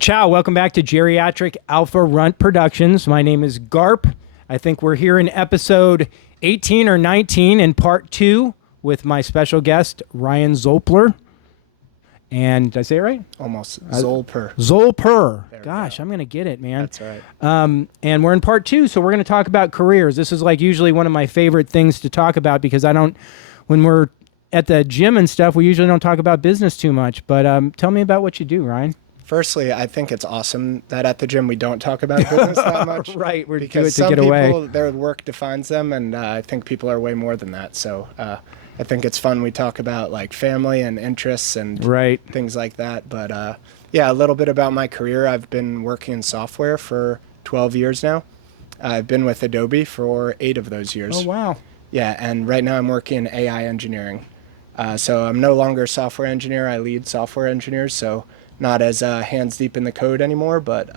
Ciao, welcome back to Geriatric Alpha Runt Productions. My name is Garp. I think we're here in episode 18 or 19 in part 2 with my special guest, Ryan Zolper. And did I say it right? Almost. Zolper. Zolper. There we Gosh, go. I'm going to get it, man. That's all right. And we're in part 2, so we're going to talk about careers. This is like usually one of my favorite things to talk about because when we're at the gym and stuff, we usually don't talk about business too much. But tell me about what you do, Ryan. Firstly, I think it's awesome that at the gym we don't talk about business that much. Right, we do it because to some get people, away. their work defines them, and I think people are way more than that. So I think it's fun we talk about like family and interests and Right. things like that. But yeah, a little bit about my career. I've been working in software for 12 years now. I've been with Adobe for 8 of those years. Oh, wow. Yeah, and right now I'm working in AI engineering. So I'm no longer a software engineer. I lead software engineers, so not as hands deep in the code anymore. But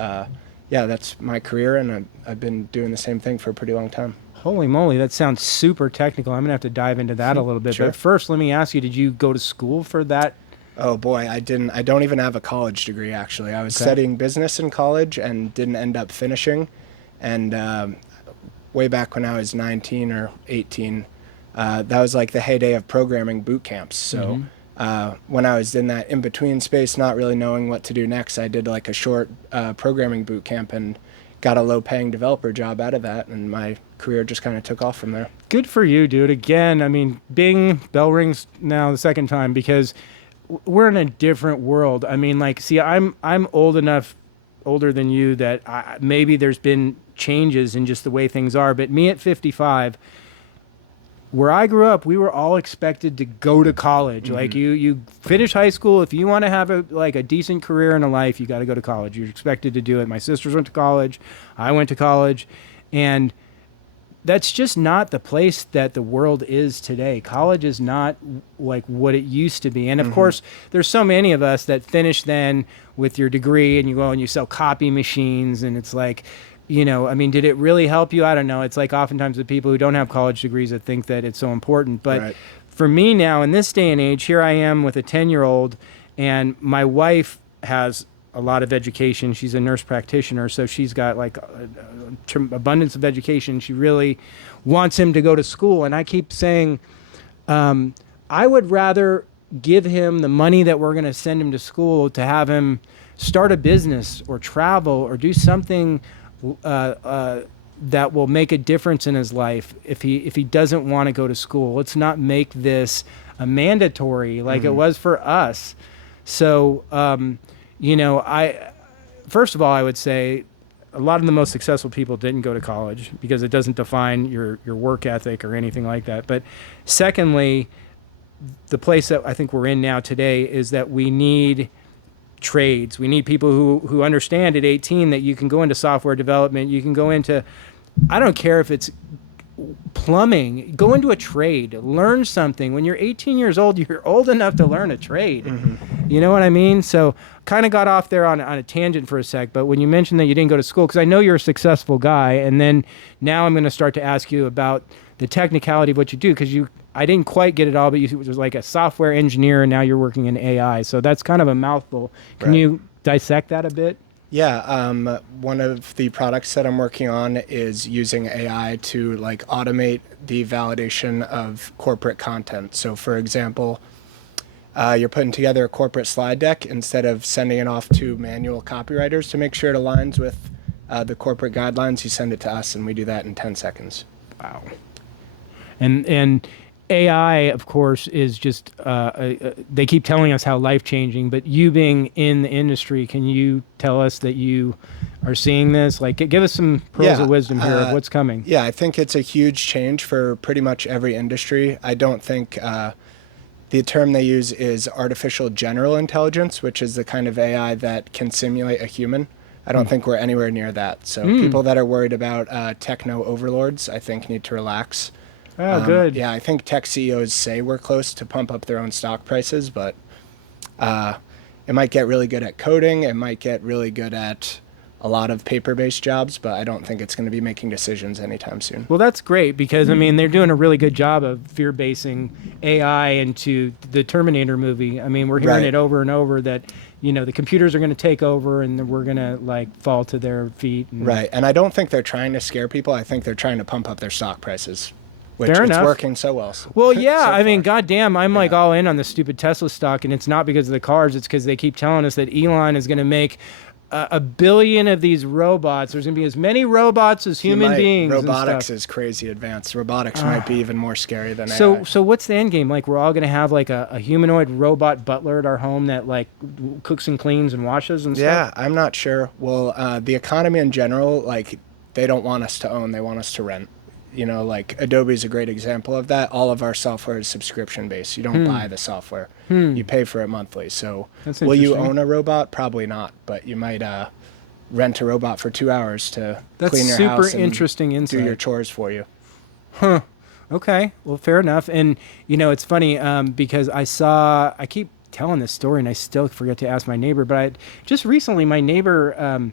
yeah, that's my career, and I've been doing the same thing for a pretty long time. Holy moly, that sounds super technical. I'm going to have to dive into that a little bit. Sure. But first, let me ask you, did you go to school for that? Oh boy, I didn't. I don't even have a college degree, actually. I was Okay. studying business in college and didn't end up finishing. And way back when I was 19 or 18, that was like the heyday of programming boot camps. So when I was in that in-between space, not really knowing what to do next, I did like a short programming boot camp and got a low-paying developer job out of that, and my career just kind of took off from there. Good for you, dude. Again, I mean, bing, bell rings now the second time because we're in a different world. I mean, like, see, I'm older than you, that maybe there's been changes in just the way things are. But me at 55, where I grew up, we were all expected to go to college. Like you finish high school. If you want to have a decent career in a life, you got to go to college. You're expected to do it. My sisters went to college. I went to college. And that's just not the place that the world is today. College is not like what it used to be. And of course, there's so many of us that finish then with your degree and you go and you sell copy machines, and it's like, you know, I mean, did it really help you? I don't know. It's like oftentimes the people who don't have college degrees that think that it's so important. But Right. for me now, in this day and age, here I am with a 10-year-old, and my wife has a lot of education. She's a nurse practitioner, so she's got like abundance of education. She really wants him to go to school. And I keep saying, I would rather give him the money that we're going to send him to school to have him start a business or travel or do something that will make a difference in his life if he doesn't want to go to school. Let's not make this a mandatory like it was for us. So, you know, first of all, I would say a lot of the most successful people didn't go to college because it doesn't define your work ethic or anything like that. But secondly, the place that I think we're in now today is that we need trades. We need people who understand at 18 that you can go into software development, you can go into, I don't care if it's plumbing, go into a trade, learn something. When you're 18 years old, you're old enough to learn a trade. You know what I mean? So kind of got off there on a tangent for a sec, but when you mentioned that you didn't go to school, because I know you're a successful guy, and then now I'm going to start to ask you about the technicality of what you do, because I didn't quite get it all, but you was like a software engineer, and now you're working in AI. So that's kind of a mouthful. Can Right. you dissect that a bit? Yeah, one of the products that I'm working on is using AI to like automate the validation of corporate content. So for example, you're putting together a corporate slide deck. Instead of sending it off to manual copywriters to make sure it aligns with the corporate guidelines, you send it to us, and we do that in 10 seconds. Wow. And AI, of course, is just, they keep telling us how life-changing, but you being in the industry, can you tell us that you are seeing this? Like, give us some pearls of wisdom here of what's coming. Yeah, I think it's a huge change for pretty much every industry. I don't think the term they use is artificial general intelligence, which is the kind of AI that can simulate a human. I don't think we're anywhere near that. So people that are worried about techno overlords, I think, need to relax. Oh, good. Yeah, I think tech CEOs say we're close to pump up their own stock prices, but it might get really good at coding. It might get really good at a lot of paper-based jobs, but I don't think it's going to be making decisions anytime soon. Well, that's great because, I mean, they're doing a really good job of fear-basing AI into the Terminator movie. I mean, we're hearing Right. it over and over that the computers are going to take over and we're going to like fall to their feet. And Right. And I don't think they're trying to scare people. I think they're trying to pump up their stock prices, which Fair it's enough. working so well. Well, yeah, so I mean, far. goddamn, I'm like all in on the stupid Tesla stock, and it's not because of the cars. It's because they keep telling us that Elon is going to make a billion of these robots. There's going to be as many robots as human beings. Robotics and is crazy advanced. Robotics might be even more scary than stuff. AI. So what's the end game? Like, we're all going to have like a humanoid robot butler at our home that like cooks and cleans and washes and stuff. Yeah, I'm not sure. Well, the economy in general, like, they don't want us to own, they want us to rent. Like Adobe's a great example of that. All of our software is subscription based. You don't buy the software. You pay for it monthly. So That's will you interesting. own a robot? Probably not, but you might rent a robot for 2 hours to That's clean your super house and interesting insight. do your chores for you. Okay, well, fair enough. And it's funny because I keep telling this story, and I still forget to ask my neighbor. But just recently, my neighbor,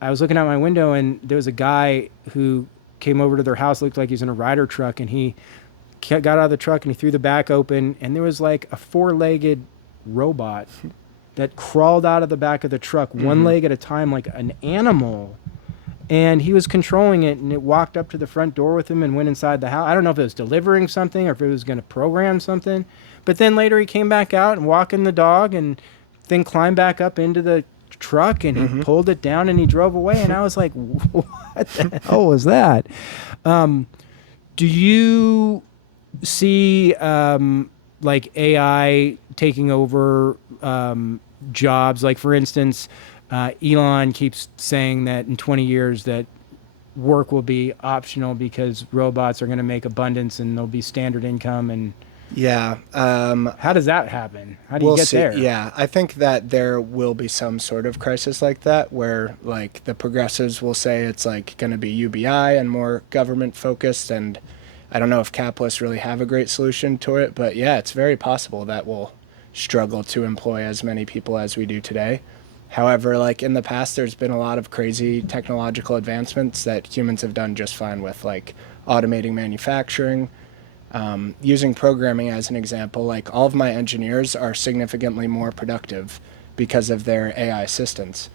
I was looking out my window, and there was a guy who came over to their house, looked like he was in a Ryder truck, and he got out of the truck and he threw the back open, and there was like a 4-legged robot that crawled out of the back of the truck, one leg at a time, like an animal. And he was controlling it, and it walked up to the front door with him and went inside the house. I don't know if it was delivering something or if it was going to program something. But then later he came back out and walking the dog and then climbed back up into the truck and he pulled it down and he drove away. And I was like, what the hell was that? Do you see like AI taking over jobs? Like, for instance, Elon keeps saying that in 20 years that work will be optional because robots are going to make abundance and there'll be standard income. And Yeah. how does that happen? How do you We'll get see. there? Yeah, I think that there will be some sort of crisis like that where like the progressives will say it's like going to be UBI and more government focused, and I don't know if capitalists really have a great solution to it, but yeah, it's very possible that we'll struggle to employ as many people as we do today. However, like in the past, there's been a lot of crazy technological advancements that humans have done just fine with, like automating manufacturing. Using programming as an example, like all of my engineers are significantly more productive because of their AI assistants.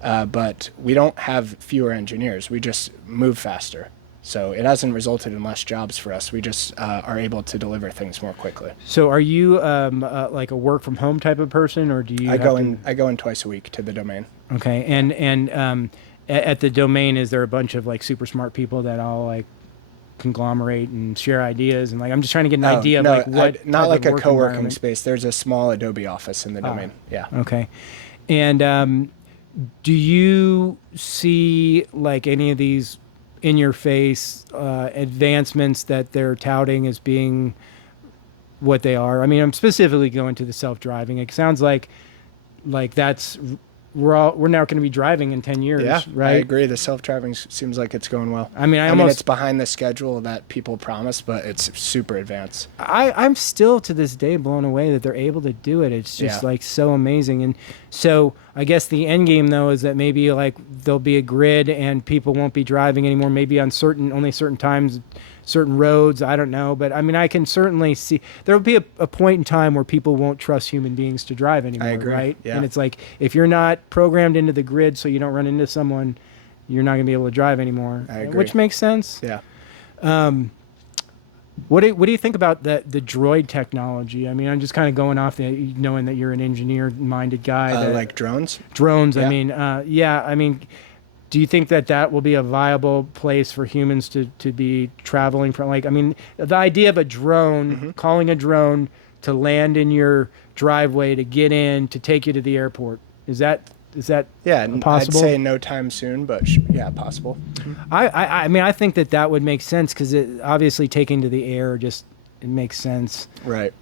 But we don't have fewer engineers, we just move faster. So it hasn't resulted in less jobs for us. We just are able to deliver things more quickly. So are you like a work from home type of person, or do you I go in twice a week to the domain. Okay. And at the domain, is there a bunch of like super smart people that all like conglomerate and share ideas? And like, I'm just trying to get an idea of like what not type like of a work co-working environment. space. There's a small Adobe office in the domain. Yeah. Okay. And do you see like any of these in your face advancements that they're touting as being what they are? I mean, I'm specifically going to the self-driving. It sounds like that's we're now going to be driving in 10 years, Yeah, right? I agree. The self-driving seems like it's going well. I mean, I mean, it's behind the schedule that people promised, but it's super advanced. I'm still to this day blown away that they're able to do it. It's just Yeah. like so amazing. And so I guess the end game though is that maybe like there'll be a grid and people won't be driving anymore. Maybe on only certain times, certain roads. I don't know, but I mean, I can certainly see there'll be a point in time where people won't trust human beings to drive anymore. I agree. Right? Yeah. And it's like if you're not programmed into the grid, so you don't run into someone, you're not going to be able to drive anymore. I agree. Which makes sense. Yeah. What do you think about the droid technology? I mean, I'm just kind of going off knowing that you're an engineer-minded guy. Like drones? Drones. Yeah. I mean, yeah. I mean, do you think that will be a viable place for humans to be traveling from? Like, I mean, the idea of a drone, calling a drone to land in your driveway, to get in, to take you to the airport. Is that Yeah, possible? I'd say no time soon, but yeah, possible. I mean, I think that would make sense because it obviously taking to the air it makes sense. Right.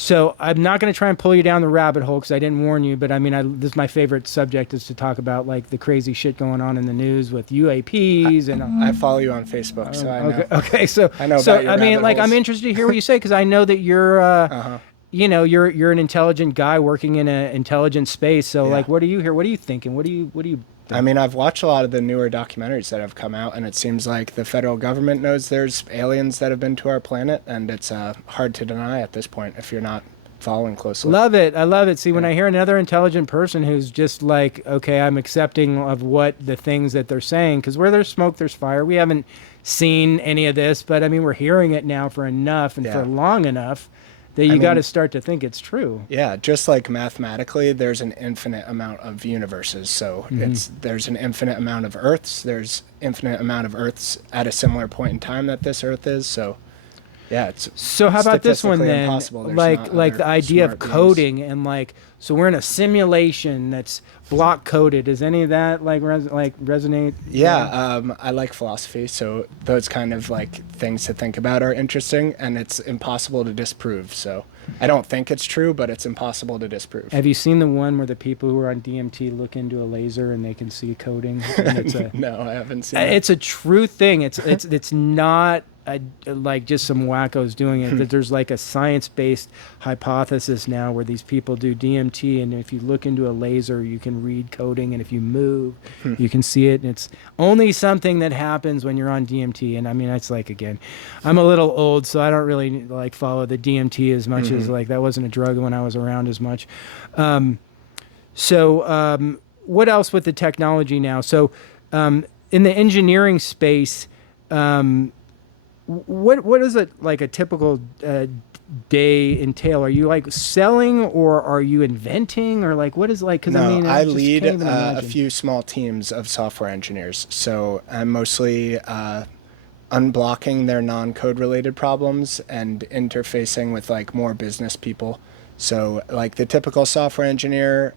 So I'm not going to try and pull you down the rabbit hole because I didn't warn you, but I mean, this is my favorite subject is to talk about like the crazy shit going on in the news with UAPs and. I follow you on Facebook, so I know. Okay, so I know so about your I mean, rabbit like holes. I'm interested to hear what you say because I know that you're. You're an intelligent guy working in an intelligent space. So Yeah. like, what are you here? What are you thinking? What do you? I mean, I've watched a lot of the newer documentaries that have come out, and it seems like the federal government knows there's aliens that have been to our planet, and it's hard to deny at this point if you're not following closely. Love it. I love it. See, when I hear another intelligent person who's just like, okay, I'm accepting of what the things that they're saying, because where there's smoke, there's fire. We haven't seen any of this, but I mean, we're hearing it now for enough and for long enough that you got to start to think it's true. Yeah, just like mathematically, there's an infinite amount of universes. So there's an infinite amount of Earths. There's infinite amount of Earths at a similar point in time that this Earth is. So yeah, it's so how about this one then? Like the idea of coding and like, so we're in a simulation that's block coded. Does any of that like resonate? Yeah, I like philosophy, so those kind of like things to think about are interesting, and it's impossible to disprove. So I don't think it's true, but it's impossible to disprove. Have you seen the one where the people who are on DMT look into a laser and they can see coding? And it's No, I haven't seen it. It's a true thing. It's not like just some wackos doing it. That there's like a science-based hypothesis now where these people do DMT, and if you look into a laser, you can read coding, and if you move, you can see it. And it's only something that happens when you're on DMT. And I mean, it's like, again, I'm a little old, so I don't really like follow the DMT as much as like that wasn't a drug when I was around as much. What else with the technology now? So in the engineering space, what is it like a typical day entail? Are you like selling, or are you inventing, or like what is like? Because No, I just lead can't even a imagine. few small teams of software engineers. So I'm mostly unblocking their non-code related problems and interfacing with like more business people. So like the typical software engineer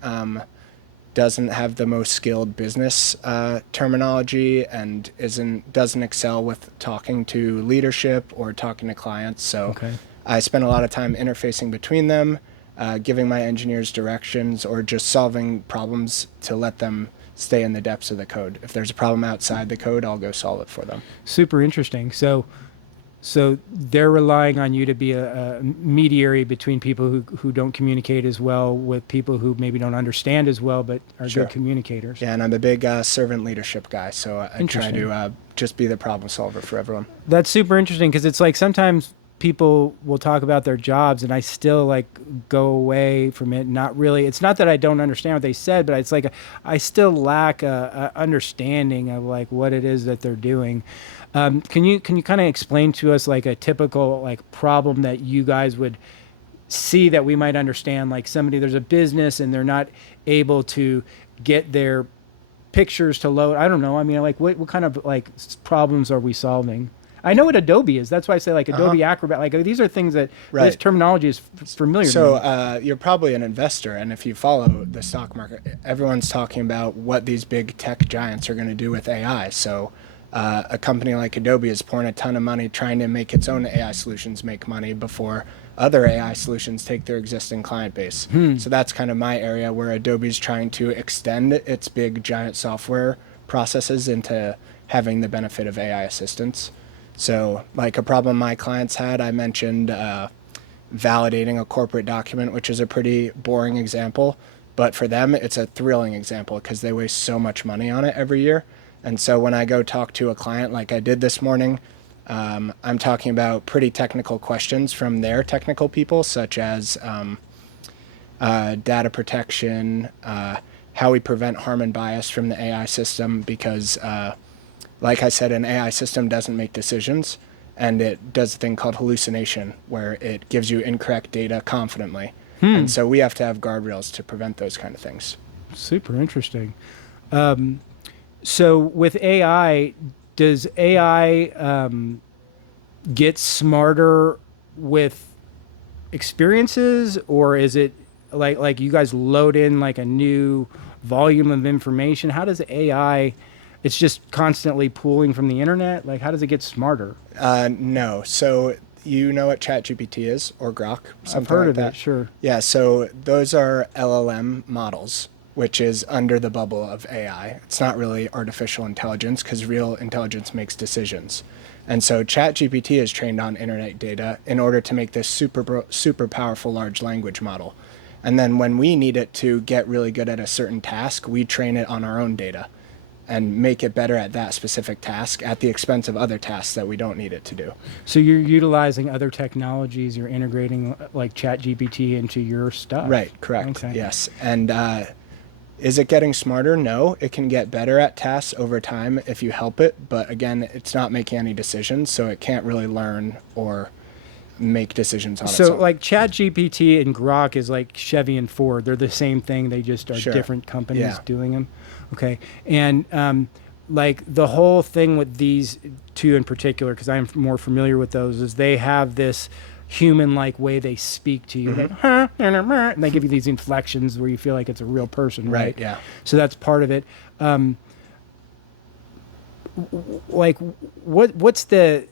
doesn't have the most skilled business terminology and doesn't excel with talking to leadership or talking to clients. So I spend a lot of time interfacing between them, giving my engineers directions, or just solving problems to let them stay in the depths of the code. If there's a problem outside the code, I'll go solve it for them. Super interesting. So they're relying on you to be a mediary between people who don't communicate as well with people who maybe don't understand as well, but are good communicators. Yeah, and I'm a big servant leadership guy, so I try to just be the problem solver for everyone. That's super interesting, because it's like sometimes people will talk about their jobs and I still like go away from it. Not really. It's not that I don't understand what they said, but it's like I still lack a understanding of like what it is that they're doing. Can you kind of explain to us like a typical like problem that you guys would see that we might understand? Like there's a business and they're not able to get their pictures to load. I don't know. I mean, like what kind of like problems are we solving? I know what Adobe is. That's why I say like Adobe Acrobat. Like these are things that this terminology is familiar to me. So you're probably an investor, and if you follow the stock market, everyone's talking about what these big tech giants are going to do with AI. So a company like Adobe is pouring a ton of money trying to make its own AI solutions make money before other AI solutions take their existing client base. So that's kind of my area where Adobe's trying to extend its big giant software processes into having the benefit of AI assistance. So like a problem my clients had, I mentioned validating a corporate document, which is a pretty boring example, but for them it's a thrilling example because they waste so much money on it every year. And so when I go talk to a client like I did this morning, I'm talking about pretty technical questions from their technical people, such as data protection, how we prevent harm and bias from the AI system, because like I said, an AI system doesn't make decisions, and it does a thing called hallucination, where it gives you incorrect data confidently. And so we have to have guardrails to prevent those kind of things. Super interesting. So with AI, does AI get smarter with experiences, or is it like you guys load in like a new volume of information? How does AI... It's just constantly pulling from the internet? Like, how does it get smarter? No. So you know what ChatGPT is, or Grok? I've heard of it, sure. Yeah, so those are LLM models, which is under the bubble of AI. It's not really artificial intelligence because real intelligence makes decisions. And so ChatGPT is trained on internet data in order to make this super powerful large language model. And then when we need it to get really good at a certain task, we train it on our own data. and make it better at that specific task at the expense of other tasks that we don't need it to do. So you're utilizing other technologies, you're integrating like ChatGPT into your stuff. Right, correct. Okay. Yes. And is it getting smarter? No, it can get better at tasks over time if you help it. But again, it's not making any decisions, so it can't really learn or make decisions on its So own. like ChatGPT and Grok is like Chevy and Ford. They're the same thing. They just are Sure. different companies Yeah. doing them. Okay. And like the whole thing with these two in particular, because I'm more familiar with those, is they have this human-like way they speak to you. Like, huh, and they give you these inflections where you feel like it's a real person, right? Yeah. So that's part of it. Like, what's the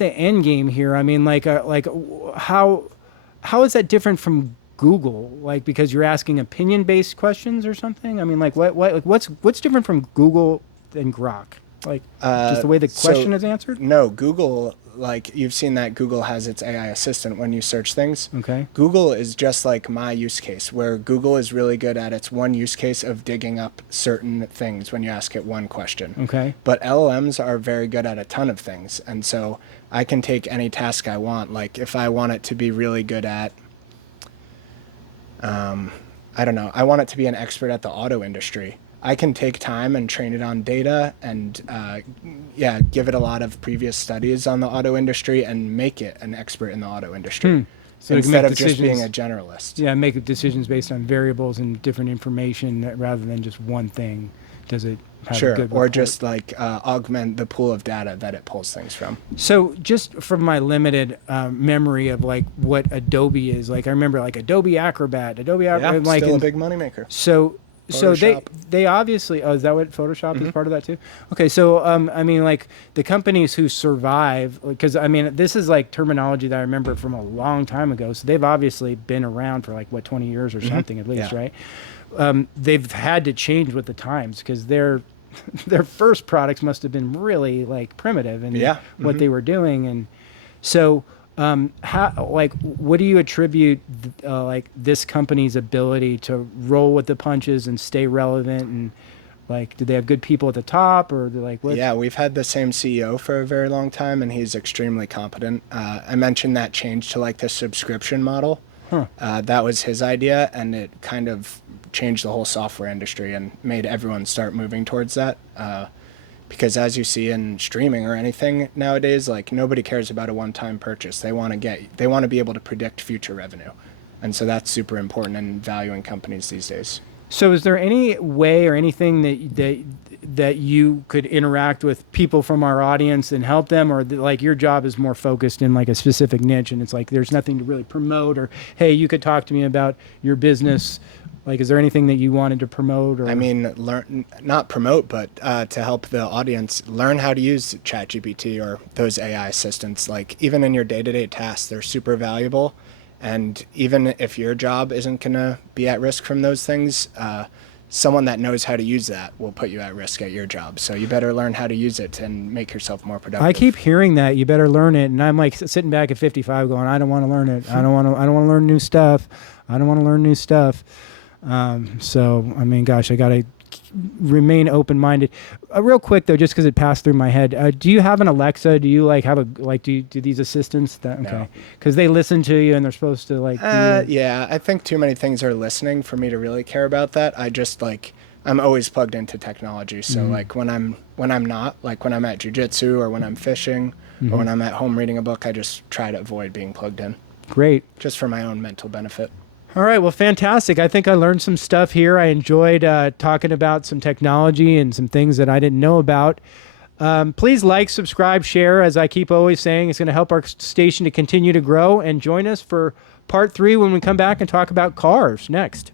end game here? I mean, how is that different from Google? Like, because you're asking opinion-based questions or something? I mean, like, what's different from Google and Grok? Like, just the way the question is answered? No, Google, like you've seen that Google has its AI assistant when you search things. Okay. Google is just like my use case, where Google is really good at its one use case of digging up certain things when you ask it one question. Okay. But LLMs are very good at a ton of things. And so I can take any task I want. Like if I want it to be really good at, I don't know, I want it to be an expert at the auto industry. I can take time and train it on data and, give it a lot of previous studies on the auto industry and make it an expert in the auto industry. So it can instead make of just being decisions- a generalist. Yeah, make decisions based on variables and different information rather than just one thing. Does it have a Sure, good or report? just like augment the pool of data that it pulls things from. So just from my limited memory of like what Adobe is, like I remember like Adobe Acrobat, like still a and big moneymaker. so Photoshop. they obviously, is that what Photoshop is part of that too? Okay, so I mean like the companies who survive, because I mean this is like terminology that I remember from a long time ago, so they've obviously been around for like what 20 years or something at least, Yeah. right? They've had to change with the times because their first products must have been really like primitive in what they were doing. And so what do you attribute like this company's ability to roll with the punches and stay relevant? And like, do they have good people at the top, or like what? Yeah, we've had the same CEO for a very long time, and he's extremely competent. I mentioned that change to like the subscription model. That was his idea, and it kind of changed the whole software industry and made everyone start moving towards that. Because as you see in streaming or anything nowadays, like nobody cares about a one-time purchase. They want to be able to predict future revenue, and so that's super important in valuing companies these days. So is there any way or anything that you could interact with people from our audience and help them, or like your job is more focused in like a specific niche and it's like there's nothing to really promote, or hey, you could talk to me about your business? Like, is there anything that you wanted to promote? Or I mean, not promote, but to help the audience learn how to use ChatGPT or those AI assistants. Like even in your day-to-day tasks, they're super valuable. And even if your job isn't going to be at risk from those things, someone that knows how to use that will put you at risk at your job. So you better learn how to use it and make yourself more productive. I keep hearing that you better learn it, and I'm like sitting back at 55 going, I don't want to learn it. I don't want to learn new stuff. I don't want to learn new stuff. So I mean, gosh, I got to remain open-minded. Real quick though, just because it passed through my head, do you have an Alexa? Do you like have do these assistants that, okay, because they listen to you and they're supposed to like yeah, I think too many things are listening for me to really care about that. I just like, I'm always plugged into technology, so like when I'm not, like when I'm at jiu-jitsu or when I'm fishing or when I'm at home reading a book, I just try to avoid being plugged in. Great. Just for my own mental benefit. All right, well, fantastic. I think I learned some stuff here. I enjoyed talking about some technology and some things that I didn't know about. Please like, subscribe, share. As I keep always saying, it's going to help our station to continue to grow. And join us for part 3 when we come back and talk about cars next.